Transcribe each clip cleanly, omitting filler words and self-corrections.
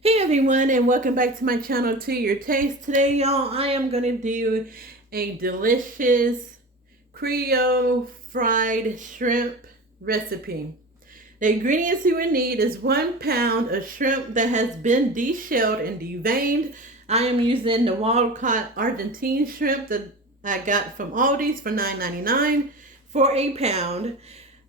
Hey everyone, and welcome back to my channel, To Your Taste. Today, y'all, I am going to do a delicious Creole fried shrimp recipe. The ingredients you will need is 1 pound of shrimp that has been deshelled and deveined. I am using the wild-caught Argentine shrimp that I got from Aldi's for $9.99 for a pound.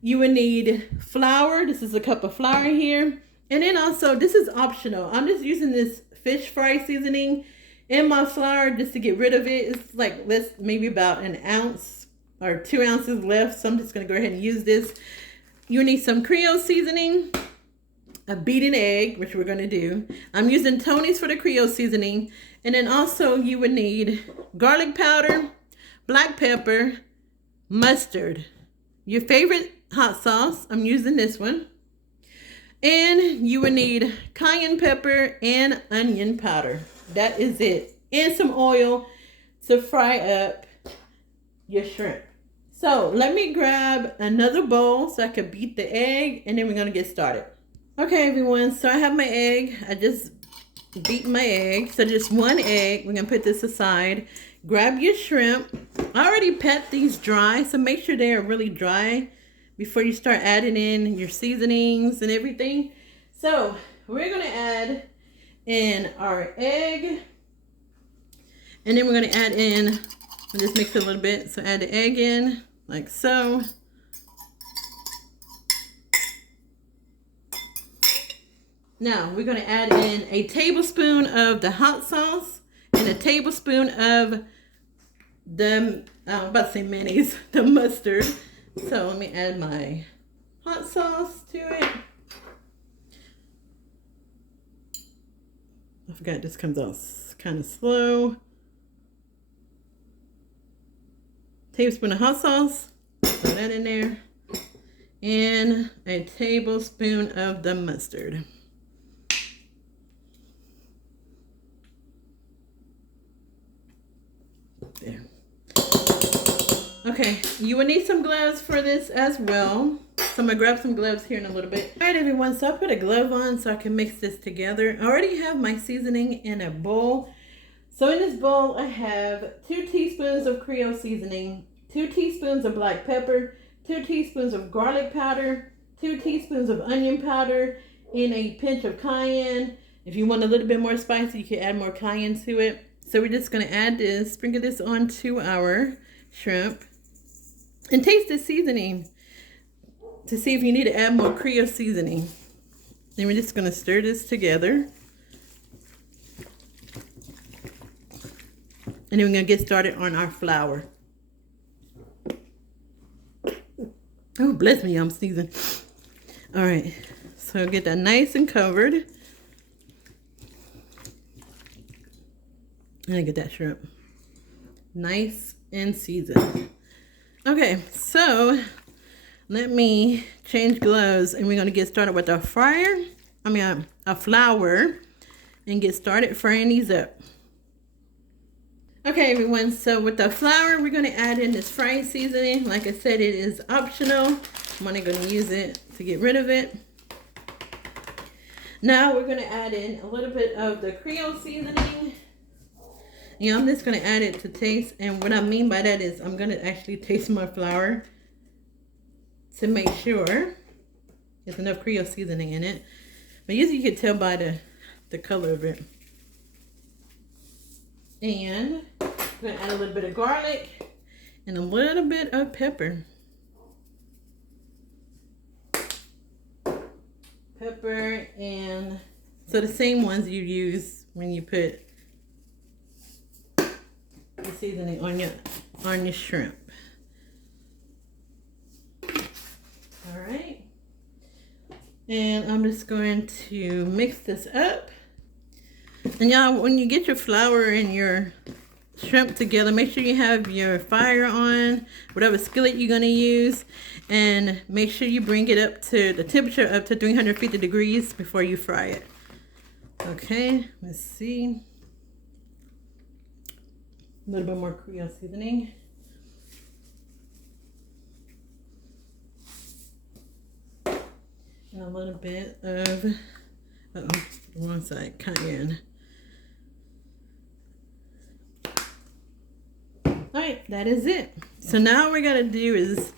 You will need flour. This is a cup of flour here. And then also, this is optional. I'm just using this fish fry seasoning in my flour just to get rid of it. It's like maybe about an ounce or 2 ounces left. So I'm just going to go ahead and use this. You need some Creole seasoning, a beaten egg, which we're going to do. I'm using Tony's for the Creole seasoning. And then also you would need garlic powder, black pepper, mustard, your favorite hot sauce. I'm using this one. And you would need cayenne pepper and onion powder. That is it. And some oil to fry up your shrimp. So let me grab another bowl so I can beat the egg, and then we're going to get started. Okay, everyone. So I have my egg. I just beat my egg. So just one egg. We're going to put this aside. Grab your shrimp. I already pat these dry, so make sure they are really dry before you start adding in your seasonings and everything. So we're going to add in our egg, and then we're going to add in, we'll just mix it a little bit. So add the egg in like so. Now we're going to add in a tablespoon of the hot sauce and a tablespoon of the, I'm about to say mayonnaise, the mustard. So let me add my hot sauce to it. I forgot this comes out kind of slow. Tablespoon of hot sauce. Throw that in there. And a tablespoon of the mustard. There. Okay, you will need some gloves for this as well. So I'm going to grab some gloves here in a little bit. All right, everyone, so I put a glove on so I can mix this together. I already have my seasoning in a bowl. So in this bowl, I have 2 teaspoons of Creole seasoning, 2 teaspoons of black pepper, 2 teaspoons of garlic powder, 2 teaspoons of onion powder, and a pinch of cayenne. If you want a little bit more spicy, you can add more cayenne to it. So we're just going to add this, sprinkle this onto our shrimp. And taste the seasoning to see if you need to add more Creole seasoning. Then we're just going to stir this together. And then we're going to get started on our flour. Oh, bless me, I'm sneezing. All right, so get that nice and covered. And get that shrimp nice and seasoned. Okay, so let me change gloves, and we're going to get started with our our flour, and get started frying these up. Okay, everyone, so with the flour, we're going to add in this frying seasoning. Like I said, it is optional. I'm only going to use it to get rid of it. Now we're going to add in a little bit of the Creole seasoning. You know, I'm just going to add it to taste. And what I mean by that is I'm going to actually taste my flour to make sure there's enough Creole seasoning in it. But usually you can tell by the color of it. And I'm going to add a little bit of garlic and a little bit of pepper. Pepper, and so the same ones you use when you put the seasoning on your shrimp. All right, and I'm just going to mix this up. And y'all, when you get your flour and your shrimp together, make sure you have your fire on, whatever skillet you're going to use, and make sure you bring it up to the temperature up to 350 degrees before you fry it. Okay, let's see. A little bit more Creole seasoning. And a little bit of Uh-oh, wrong side, cayenne. Alright, that is it. So now what we're gonna do is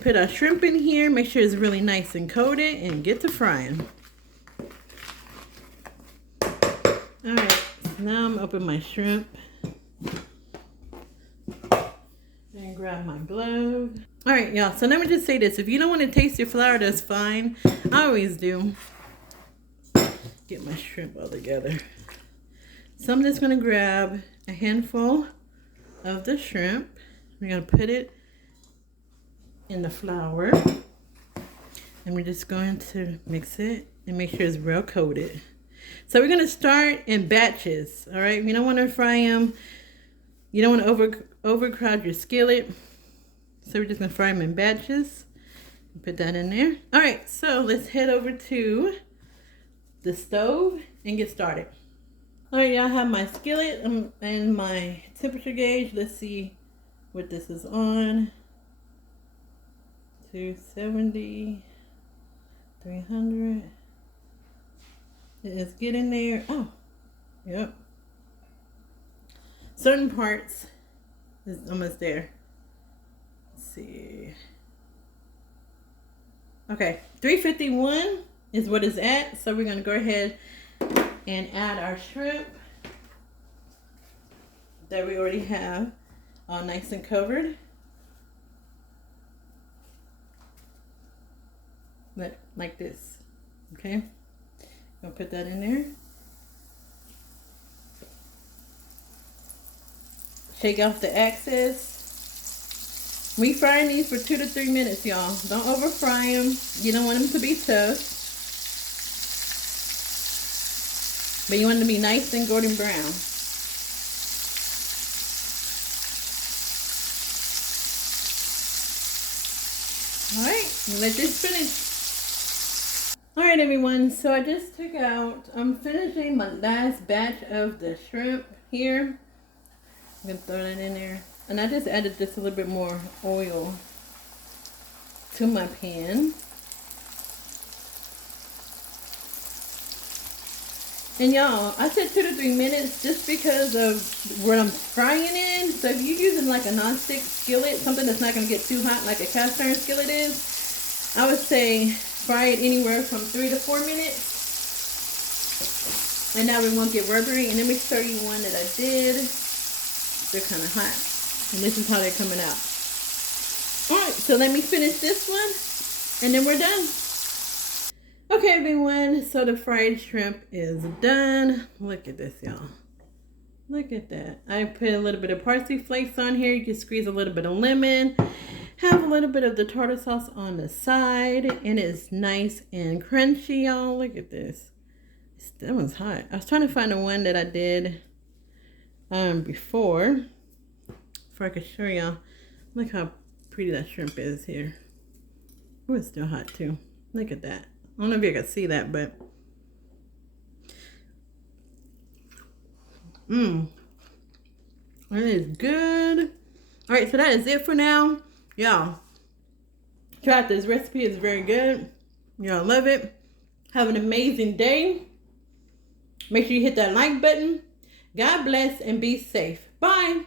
put our shrimp in here, make sure it's really nice and coated, and get to frying. Alright, so now I'm open my shrimp. And grab my glove. Alright, y'all, so let me just say this. If you don't want to taste your flour, that's fine. I always do. Get my shrimp all together. So I'm just going to grab a handful of the shrimp. We're going to put it in the flour. And we're just going to mix it and make sure it's real coated. So we're going to start in batches. Alright, you don't want to fry them. You don't want to overcrowd your skillet. So we're just going to fry them in batches. Put that in there. Alright, so let's head over to the stove and get started. Alright, y'all, have my skillet and my temperature gauge. Let's see what this is on. 270, 300. It is getting there. Oh, yep. Certain parts is almost there. Let's see. Okay, 351 is what it's at. So we're going to go ahead and add our shrimp that we already have all nice and covered. Like this. Okay, I'll put that in there. Shake off the excess. We frying these for 2 to 3 minutes, y'all. Don't over fry them. You don't want them to be tough. But you want them to be nice and golden brown. Alright, let this finish. Alright everyone, so I just took out, I'm finishing my last batch of the shrimp here. I'm going to throw that in there. And I just added just a little bit more oil to my pan. And y'all, I said 2 to 3 minutes just because of what I'm frying in. So if you're using like a non-stick skillet, something that's not going to get too hot like a cast iron skillet is, I would say fry it anywhere from 3 to 4 minutes. And now we won't get rubbery. And let me show you one that I did. They're kind of hot. And this is how they're coming out. Alright, so let me finish this one. And then we're done. Okay, everyone. So the fried shrimp is done. Look at this, y'all. Look at that. I put a little bit of parsley flakes on here. You can squeeze a little bit of lemon. Have a little bit of the tartar sauce on the side. And it's nice and crunchy, y'all. Look at this. That one's hot. I was trying to find the one that I did before I could show y'all. Look how pretty that shrimp is here. Oh, it's still hot too. Look at that. I don't know if you can see that, but that is good. All right, so that is it for now. Y'all, try out this recipe. It's very good. Y'all love it. Have an amazing day. Make sure you hit that like button. God bless and be safe. Bye.